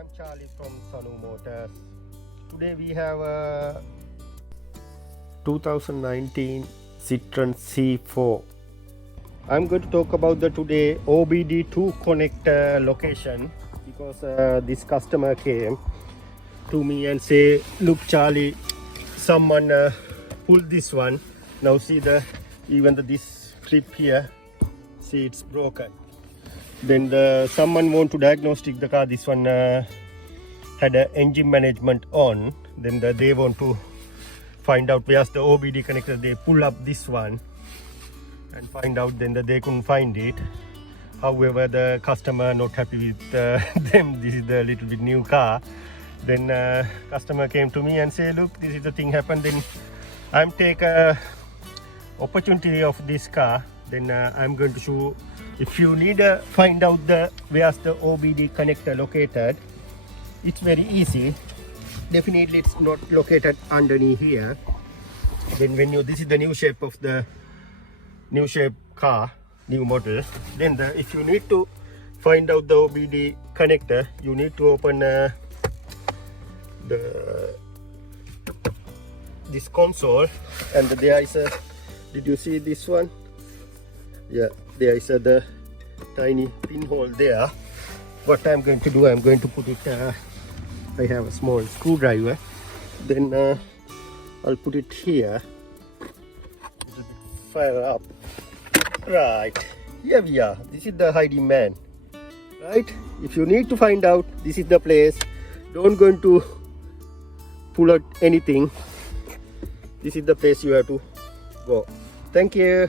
I'm Charlie from Sonu Motors. Today we have a 2019 Citroen C4. I'm going to talk about the today OBD2 connector location because this customer came to me and say, look Charlie, someone pulled this one. Now see this clip here, see it's broken. Then someone want to diagnostic the car. This one had a engine management on. Then they want to find out where's the OBD connector. They pull up this one and find out. Then they couldn't find it. However, the customer not happy with them. This is the little bit new car. Then customer came to me and say, look, this is the thing happened. Then I'm take a opportunity of this car. Then I'm going to show. If you need to find out where's the OBD connector located, it's very easy. Definitely it's not located underneath here. Then when this is the new shape of the new shape car, new model. Then if you need to find out the OBD connector, you need to open this console, and there is a. Did you see this one? Yeah, there is the tiny pinhole there. What I'm going to do, I'm going to put it, I have a small screwdriver. Then I'll put it here. Fire up. Right, here we are. This is the hiding man. Right, if you need to find out, this is the place. Don't going to pull out anything. This is the place you have to go. Thank you.